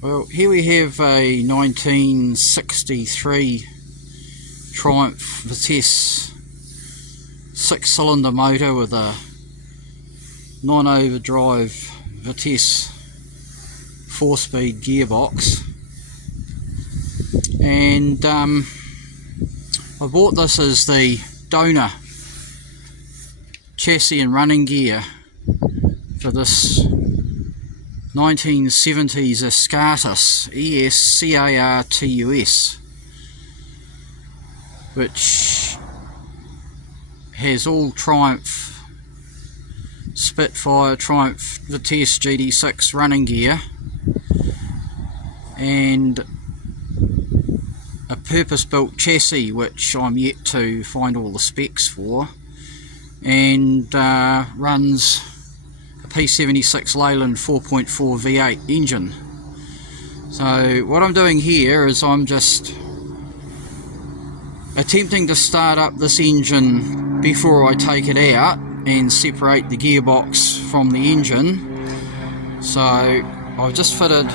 Well, here we have a 1963 Triumph Vitesse 6-cylinder motor with a non-overdrive Vitesse 4-speed gearbox, and I bought this as the donor chassis and running gear for this 1970s Escartus, ESCARTUS, which has all Triumph Spitfire, Triumph Vitesse GD6 running gear, and a purpose-built chassis which I'm yet to find all the specs for, and runs a P76 Leyland 4.4 V8 engine. So what I'm doing here is I'm just attempting to start up this engine before I take it out and separate the gearbox from the engine. So I've just fitted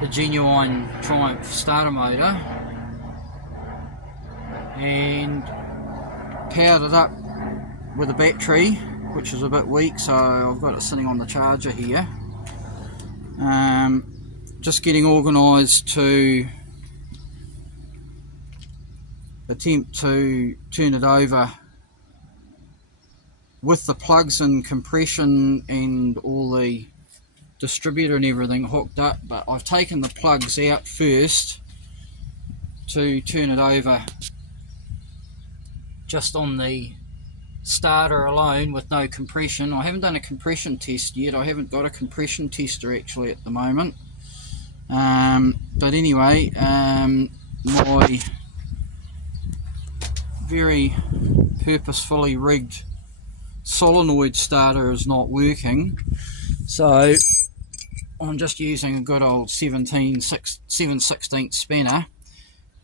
the genuine Triumph starter motor and powered it up with a battery, which is a bit weak, so I've got it sitting on the charger here. Just getting organised to attempt to turn it over with the plugs and compression and all the distributor and everything hooked up, but I've taken the plugs out first to turn it over just on the starter alone with no compression. I haven't done a compression test yet. I haven't got a compression tester actually at the moment, but anyway, my very purposefully rigged solenoid starter is not working, so I'm just using a good old 7/16 spanner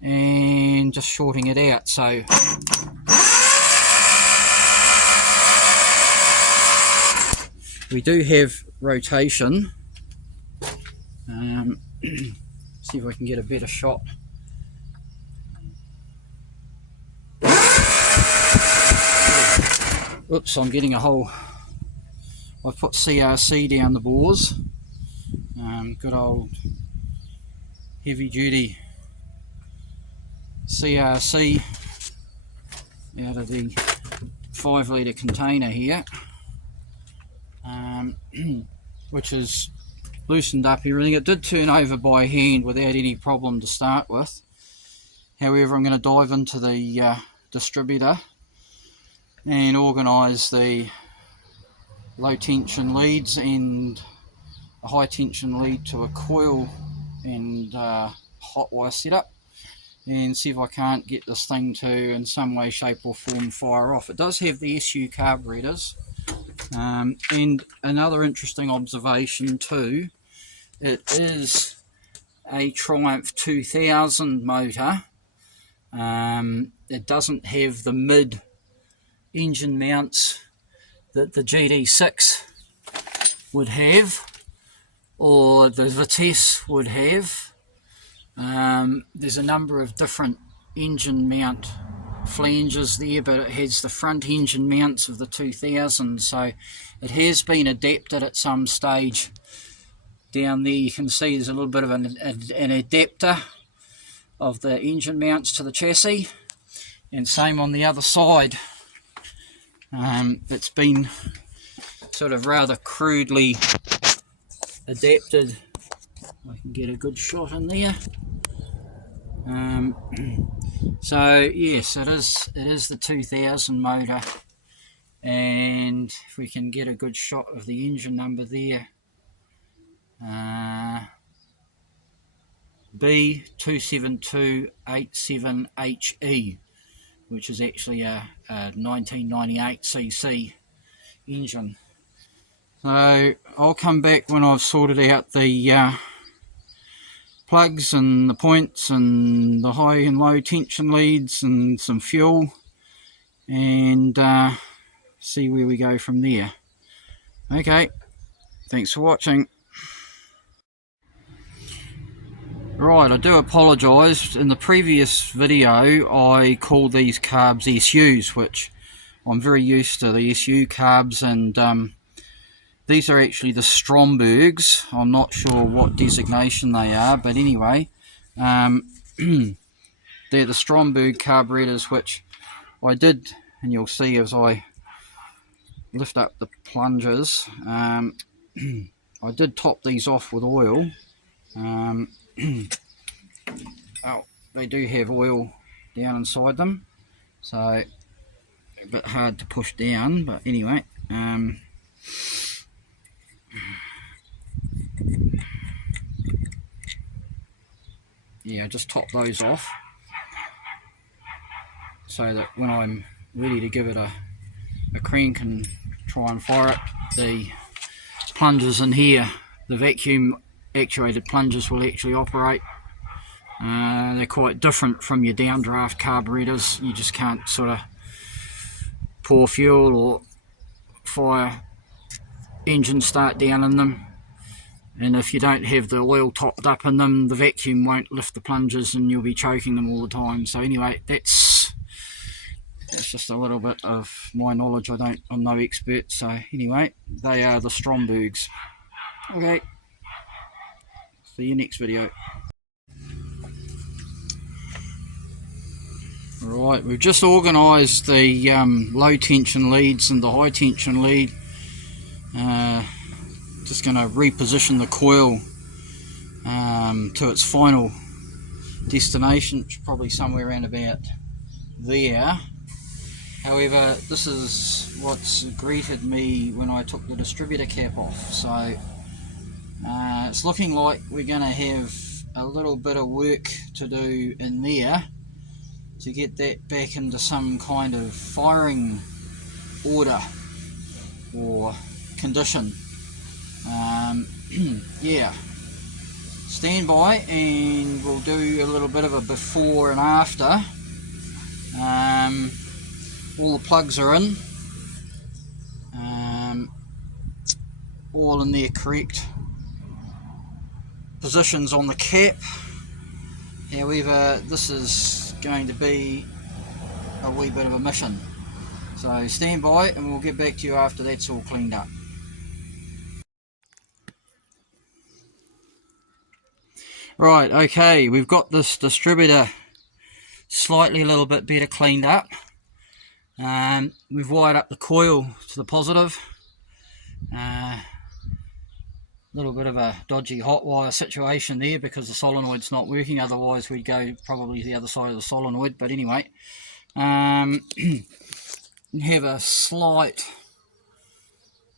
and just shorting it out. So we do have rotation. See if I can get a better shot. Oops, I'm getting a hole. I've put CRC down the bores. Good old heavy duty CRC out of the 5 litre container here, which is loosened up everything. It did turn over by hand without any problem to start with. However, I'm going to dive into the distributor and organise the low tension leads and a high tension lead to a coil and hot wire setup, and see if I can't get this thing to in some way, shape or form fire off. It does have the SU carburetors, and another interesting observation too, it is a Triumph 2000 motor. It doesn't have the mid engine mounts that the GD6 would have, or the Vitesse would have. There's a number of different engine mount flanges there, but it has the front engine mounts of the 2000, so it has been adapted at some stage. Down there you can see there's a little bit of an adapter of the engine mounts to the chassis, and same on the other side. It's been sort of rather crudely adapted. I can get a good shot in there. So yes, it is the 2000 motor, and if we can get a good shot of the engine number there, B27287HE, which is actually a 1998cc engine. So I'll come back when I've sorted out the plugs and the points and the high and low tension leads and some fuel, and see where we go from there. Okay, thanks for watching. Right, I do apologise. In the previous video I called these carbs SUs, which I'm very used to the SU carbs, and these are actually the Strombergs. I'm not sure what designation they are, but anyway, they're the Stromberg carburetors, which I did, and you'll see as I lift up the plungers, I did top these off with oil. Oh, they do have oil down inside them, so a bit hard to push down, but anyway, yeah, just top those off so that when I'm ready to give it a crank and try and fire it, the plungers in here, the vacuum actuated plungers, will actually operate. They're quite different from your downdraft carburetors. You just can't sort of pour fuel or fire engine start down in them, and if you don't have the oil topped up in them, the vacuum won't lift the plungers and you'll be choking them all the time. So anyway, that's just a little bit of my knowledge. I'm no expert, so anyway, they are the Strombergs. Okay, see you next video. Right, we've just organised the low tension leads and the high tension lead. Just going to reposition the coil to its final destination, which is probably somewhere around about there. However, this is what's greeted me when I took the distributor cap off, so it's looking like we're going to have a little bit of work to do in there to get that back into some kind of firing order or condition. Yeah, stand by and we'll do a little bit of a before and after. All the plugs are in, all in their correct positions on the cap. However, this is going to be a wee bit of a mission, so stand by and we'll get back to you after that's all cleaned up. Right, okay, we've got this distributor slightly a little bit better cleaned up. We've wired up the coil to the positive. Little bit of a dodgy hot wire situation there because the solenoid's not working, otherwise we'd go probably the other side of the solenoid, but anyway, have a slight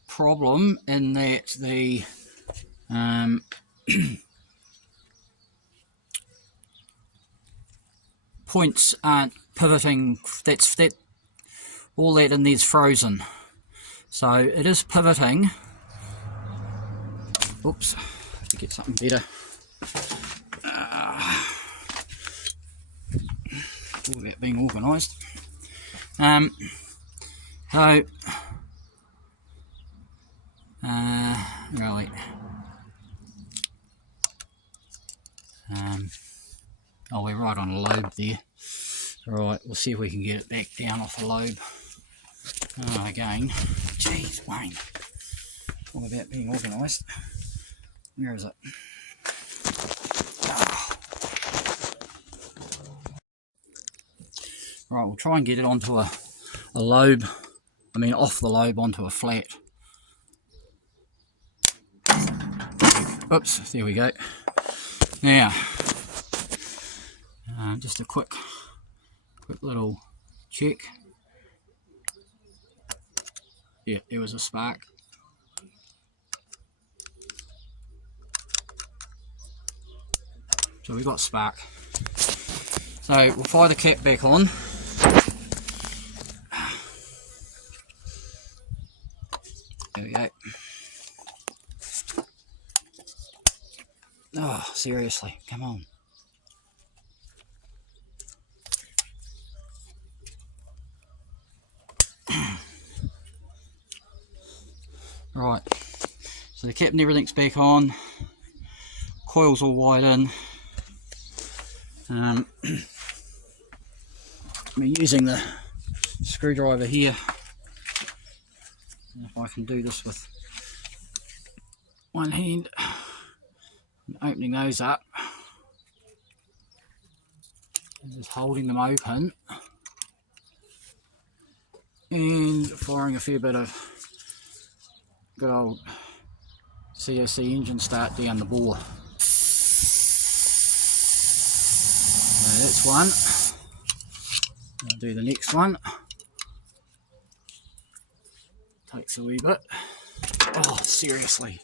problem in that the points aren't pivoting. That all that in there's frozen, so it is pivoting. Oops, have to get something better. All about being organised. So, right. Oh, we're right on a lobe there. Right, we'll see if we can get it back down off the lobe. Oh, again. Jeez, Wayne. All about being organised. Where is it? Oh. Right, we'll try and get it onto a lobe. I mean, off the lobe onto a flat. Oops, there we go. Now, just a quick little check. Yeah, there was a spark. So we got spark. So we'll fire the cap back on. There we go. Oh, seriously, come on. Right, so the cap and everything's back on. Coil's all wired in. I'm using the screwdriver here. If I can do this with one hand, opening those up, and just holding them open and firing a fair bit of good old COC engine start down the bore. So that's one. I'll do the next one. Takes a wee bit. Oh, seriously.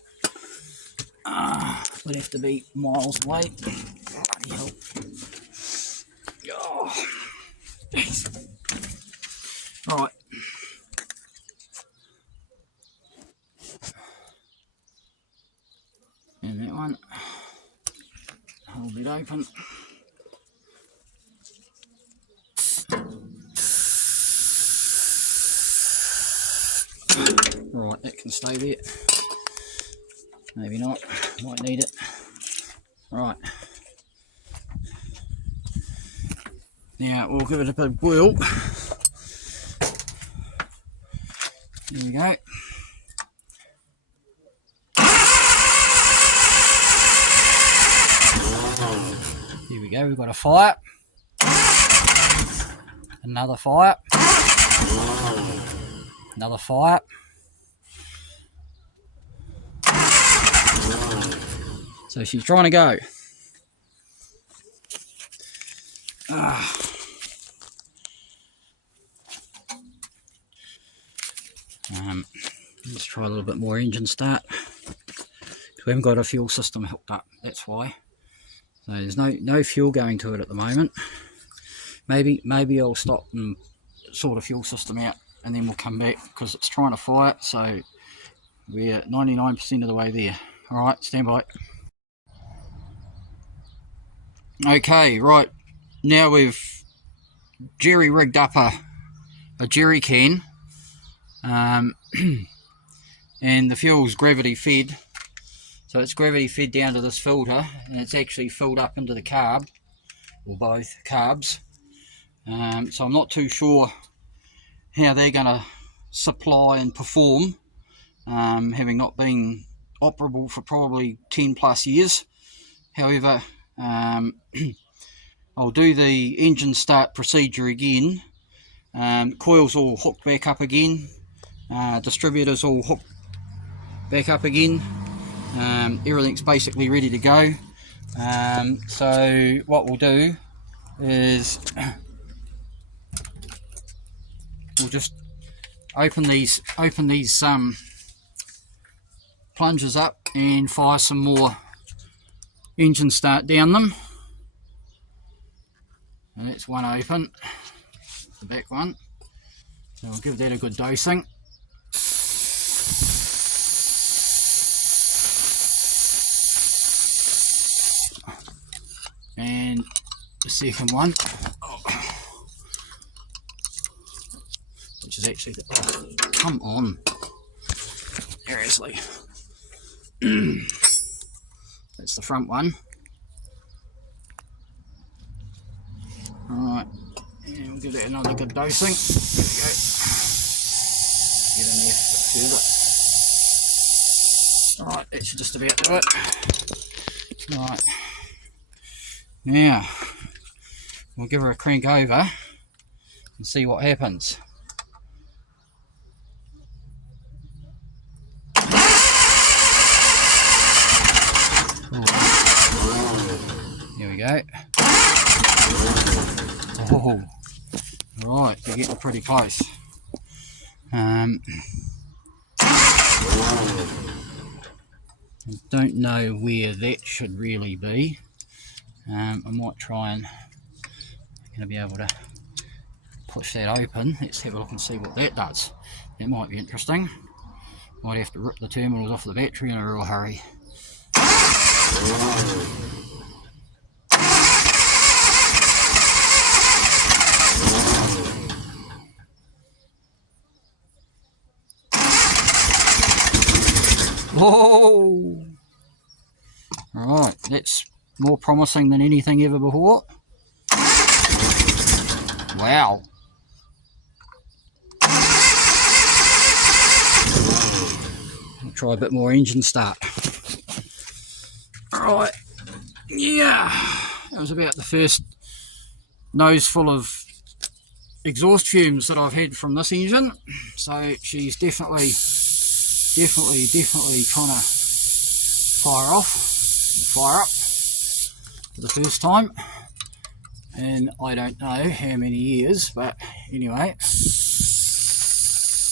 Would have to be miles away. Bloody hell. Oh. Right. And that one. Hold it open. Right, that can stay there. Maybe not. Might need it. Right. Now we'll give it a big whirl. There we go. Here we go, we've got a fire. Another fire. Another fire. So she's trying to go. Let's try a little bit more engine start. We haven't got a fuel system hooked up, that's why. So there's no fuel going to it at the moment. Maybe I'll stop and sort a fuel system out and then we'll come back because it's trying to fire, so we're 99% of the way there. Alright, stand by. Okay, right, now we've jerry-rigged up a jerry can, and the fuel's gravity fed, so it's gravity fed down to this filter, and it's actually filled up into the carb, or both carbs. So I'm not too sure how they're going to supply and perform, having not been operable for probably 10 plus years. However, I'll do the engine start procedure again. Coils all hooked back up again, distributors all hooked back up again, everything's basically ready to go. So what we'll do is we'll just open these plungers up and fire some more engine start down them. And that's one open, the back one. So I'll give that a good dosing. And the second one, which is actually the, oh, come on, seriously. That's the front one. Alright, and we'll give that another good dosing. There we go. Get in there further. Alright, that should just about do it. Right. Now, we'll give her a crank over and see what happens. There we go. Oh, right, they're getting pretty close. I don't know where that should really be. I might try and I'm going to be able to push that open. Let's have a look and see what that does. That might be interesting. Might have to rip the terminals off the battery in a real hurry. Whoa! Right, that's more promising than anything ever before. Wow. I'll try a bit more engine start. Alright, yeah, that was about the first nose full of exhaust fumes that I've had from this engine. So she's definitely trying to fire up for the first time. And I don't know how many years, but anyway,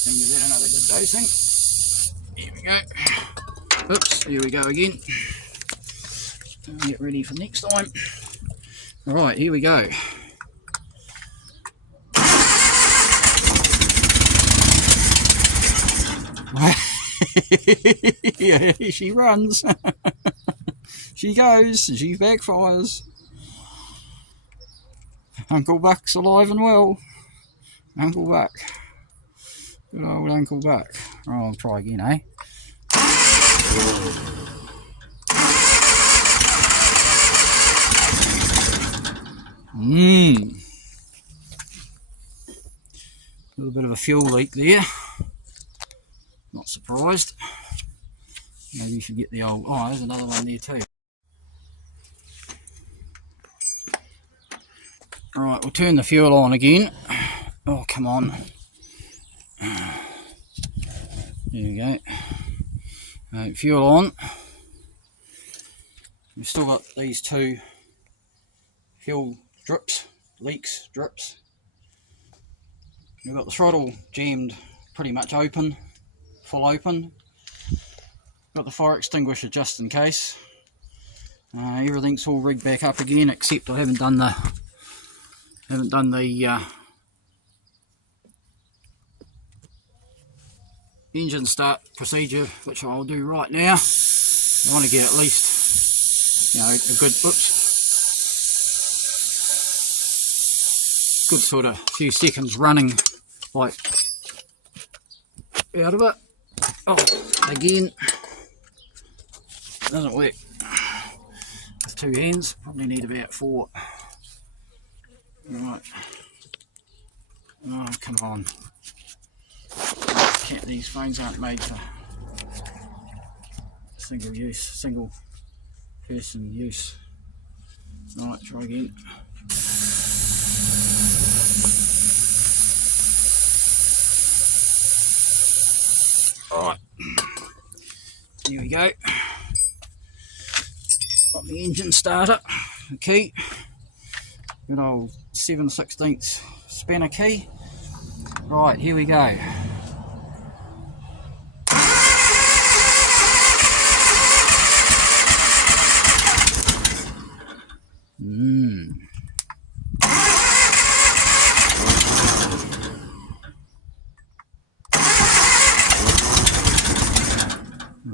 and give that another good dosing. Here we go. Oops, here we go again. Get ready for next time. Alright, here we go. Yeah, she runs. She goes, she backfires. Uncle Buck's alive and well. Uncle Buck. Good old Uncle Buck. Oh, I'll try again, eh? A little bit of a fuel leak there. Not surprised. Maybe you should get the old... Oh, there's another one there too. Alright, we'll turn the fuel on again. Oh, come on. There we go. Right, fuel on. We've still got these two fuel drips, drips. We've got the throttle jammed pretty much open, full open. Got the fire extinguisher just in case. Everything's all rigged back up again, except I haven't done the engine start procedure, which I'll do right now. I want to get at least, a good, good sort of few seconds running, like out of it. Oh, again, doesn't work with two hands. Probably need about 4. Right. Oh, come on. These phones aren't made for single person use. Right, try again. Alright, here we go. Got the engine starter, the key, good old 7/16 spanner key. Right, here we go.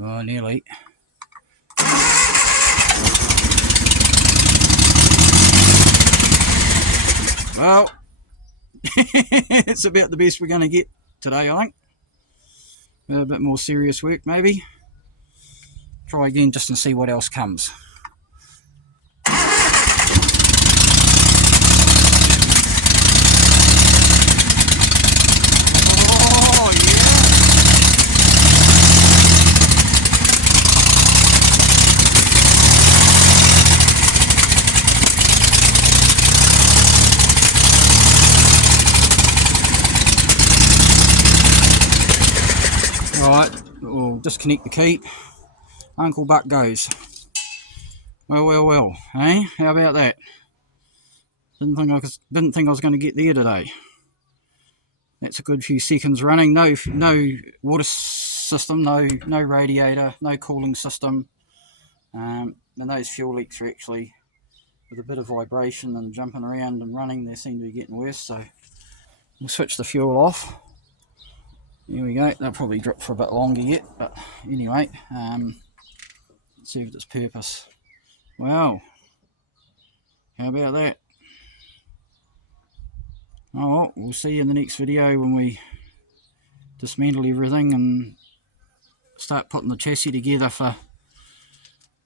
Oh, nearly. Well, it's about the best we're going to get today, I think. A bit more serious work, maybe. Try again just to see what else comes. Right, we'll disconnect the key. Uncle Buck goes. Well, eh? How about that? Didn't think I was going to get there today. That's a good few seconds running. No water system, no radiator, no cooling system. And those fuel leaks are actually, with a bit of vibration and jumping around and running, they seem to be getting worse. So we'll switch the fuel off. Here we go. They'll probably drip for a bit longer yet, but anyway, served its purpose. Wow, how about that? Oh well, we'll see you in the next video when we dismantle everything and start putting the chassis together for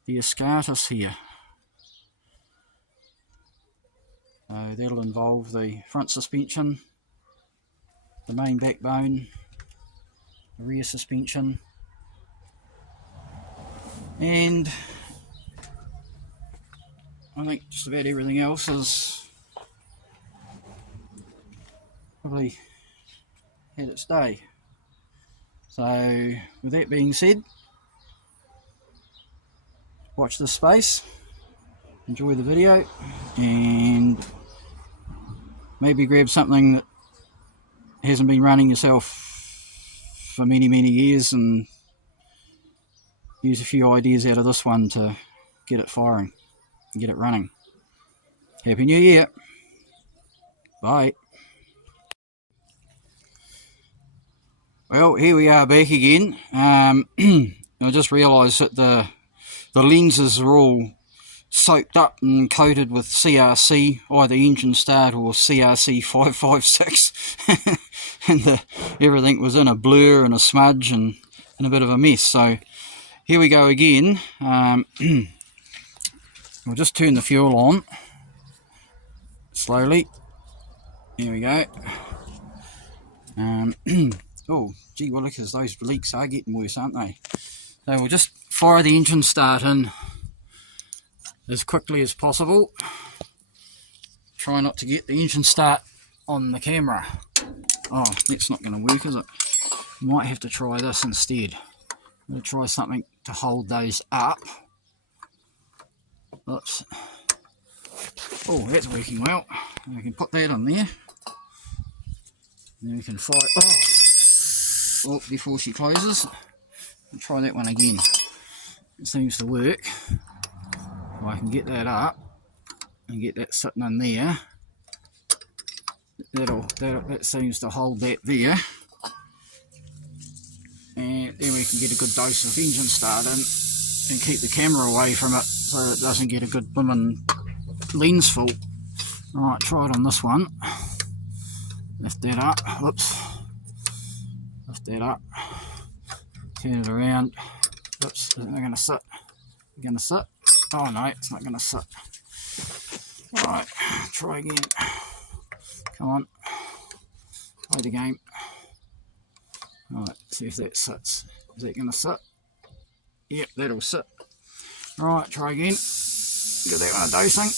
the Escartus here. So that'll involve the front suspension, the main backbone, the rear suspension, and I think just about everything else is probably had its day. So with that being said, watch this space, enjoy the video, and maybe grab something that hasn't been running yourself for many years and use a few ideas out of this one to get it firing and get it running. Happy New Year. Bye. Well, here we are back again. I just realised that the lenses are all soaked up and coated with CRC, either engine start or CRC 556, and everything was in a blur and a smudge and a bit of a mess. So here we go again. We'll just turn the fuel on slowly. Here we go. Oh, gee willikers, those leaks are getting worse, aren't they? So we'll just fire the engine start in as quickly as possible. Try not to get the engine start on the camera. Oh, that's not going to work, is it? Might have to try this instead. I'm going to try something to hold those up. Oops. Oh, that's working well. We can put that in there. And then we can fire. Oh, before she closes. I'll try that one again. It seems to work. If I can get that up and get that sitting in there, that seems to hold that there. And then we can get a good dose of engine start in and keep the camera away from it so it doesn't get a good blooming lens full. Right, try it on this one. Lift that up. Whoops. Lift that up. Turn it around. Oops, is it going to sit? Going to sit? Oh no, it's not going to sit. Right, try again. Come on. Play the game. Right, see if that sits. Is that going to sit? Yep, that'll sit. Right, try again. Get that one a dosing.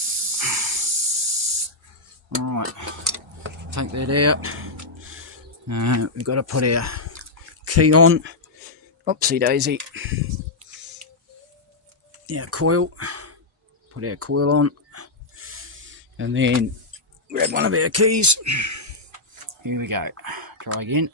Alright, take that out. We've got to put our key on. Oopsie daisy. Our coil. Put our coil on. And then grab one of our keys. Here we go. Try again.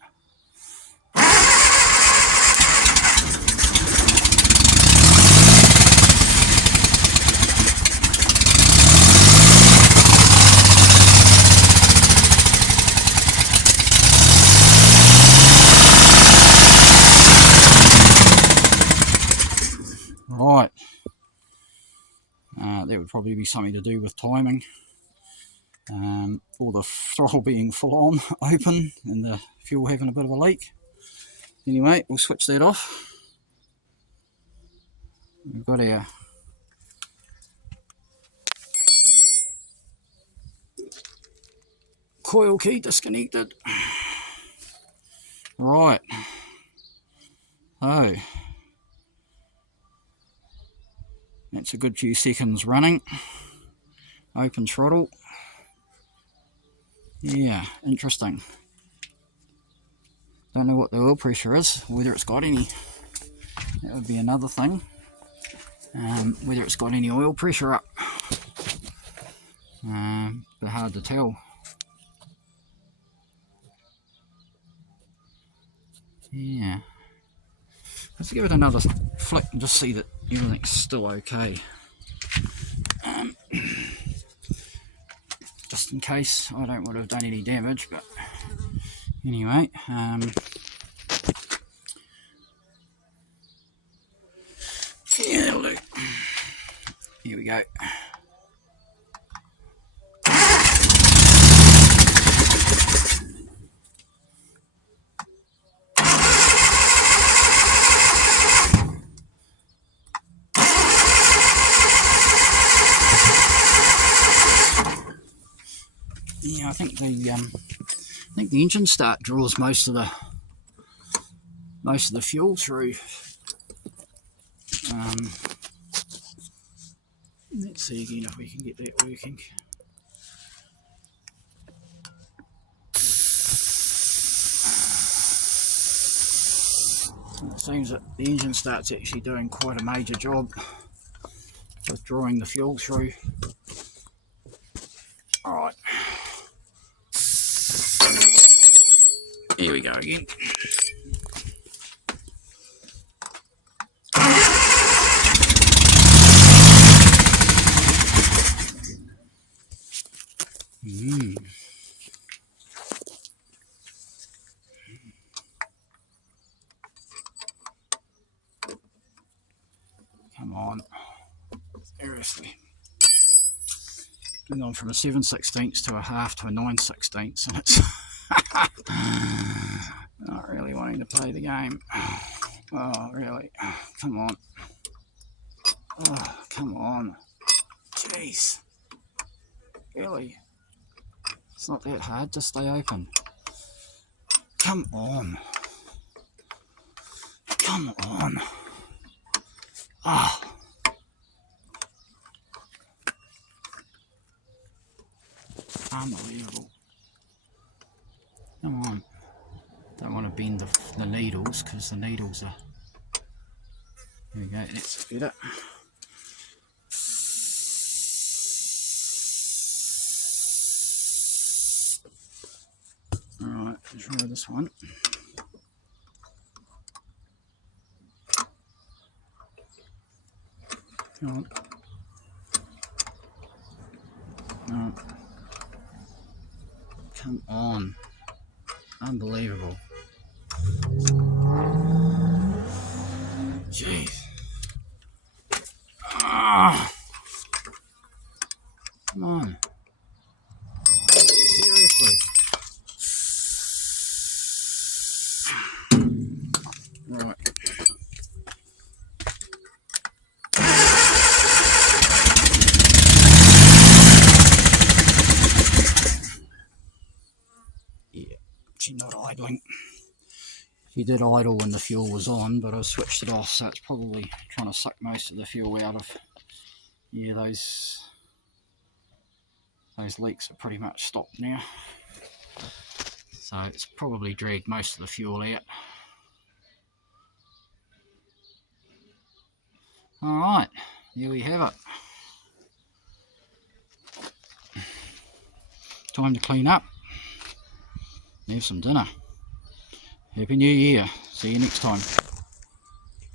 Right, that would probably be something to do with timing, or the throttle being full on open and the fuel having a bit of a leak. Anyway, we'll switch that off. We've got our coil key disconnected. Right, so that's a good few seconds running. Open throttle. Yeah, interesting. Don't know what the oil pressure is, whether it's got any. That would be another thing. Whether it's got any oil pressure up. But hard to tell. Yeah. Let's give it another flick and just see that everything's still okay. Just in case I don't want to have done any damage, but anyway. Yeah, that'll do. Here we go. I think the engine start draws most of the fuel through. Let's see again if we can get that working. It seems that the engine start's actually doing quite a major job with drawing the fuel through. Alright. Here we go again. Come on. Seriously. Been on from a 7/16 to a half to a 9/16, and it's not really wanting to play the game. Oh, really? Come on. Oh, come on. Jeez. Really? It's not that hard to stay open. Come on. Come on. Ah. Oh. Unbelievable. Come on. Don't want to bend the needles because the needles are... There we go, that's better. Alright, let's try this one. Come on. No. Come on. Unbelievable. Jeez. Ah. Come on. Seriously. Right. Yeah, she's not idling. She did idle when the fuel was on, but I switched it off, so it's probably trying to suck most of the fuel out of... Yeah, those leaks are pretty much stopped now. So it's probably dragged most of the fuel out. Alright, here we have it. Time to clean up. Have some dinner. Happy New Year. See you next time.